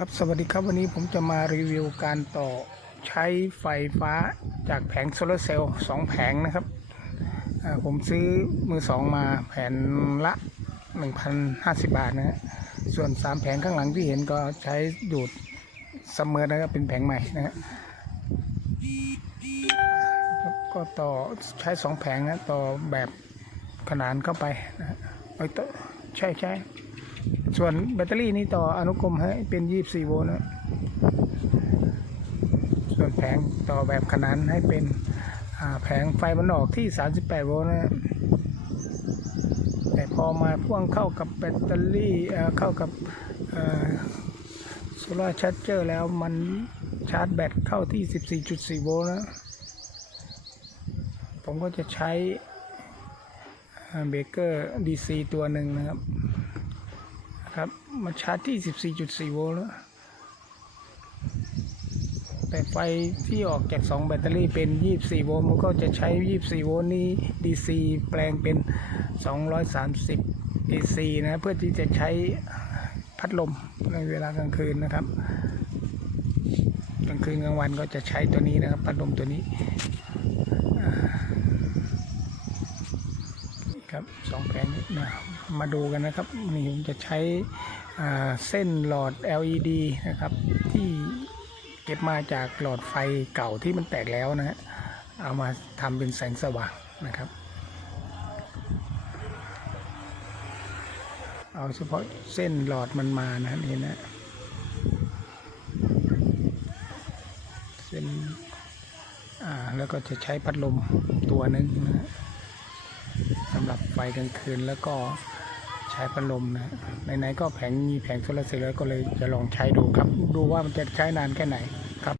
ครับสวัสดีครับวันนี้ผมจะมารีวิวการต่อใช้ไฟฟ้าจากแผงโซลาร์เซลล์สองแผงนะครับ ผมซื้อมือสองมาแผ่นละ 1,050 บาทนะฮะส่วน 3 แผงข้างหลังที่เห็นก็ใช้ดูดซัมเมอร์นะครับเป็นแผงใหม่นะฮะครับก็ต่อใช้2แผงนะต่อแบบขนานเข้าไปนะไอ้ต่อใช่ใช่ ส่วนแบตเตอรี่นี้ต่ออนุกรมให้เป็น 24 โวลต์นะส่วนแผงต่อแบบขนานให้เป็นแผงไฟมันออกที่ 38 โวลต์นะแต่พอมาพ่วงเข้ากับแบตเตอรี่เเข้ากับโซลาร์ชาร์จเจอร์แล้วมันชาร์จแบตเข้าที่ 14.4 โวลต์นะผมก็จะใช้เบเกอร์ DC ตัวหนึ่งนะครับ ครับมาชาร์จที่ 14.4 โวลต์แล้ว แต่ไฟที่ออกจาก 2 แบตเตอรี่เป็น 24 โวลต์มันก็จะใช้ 24 โวลต์นี้ DC แปลงเป็น 230 AC นะเพื่อที่จะใช้พัดลมในเวลากลางคืนนะครับ กลางคืนกลางวันก็จะใช้ตัวนี้นะครับ พัดลมตัวนี้ ครับสองแผงนี้นะมาดูกันนะครับนี่ผมจะใช้เส้นหลอด LED นะครับ ที่เก็บมาจากหลอดไฟเก่าที่มันแตกแล้วนะฮะเอามาทำเป็นแสงสว่างนะครับ เอาเฉพาะเส้นหลอดมันมานะนี่นะเส้นอ่าแล้วก็จะใช้พัดลมตัวหนึ่งนะฮะ สำหรับไฟกลางคืนแล้วก็ใช้พัดลมนะไหนๆก็แผงมีแผงโซลาร์เซลล์แล้วก็เลยจะลองใช้ดูครับ ดูว่ามันจะใช้นานแค่ไหน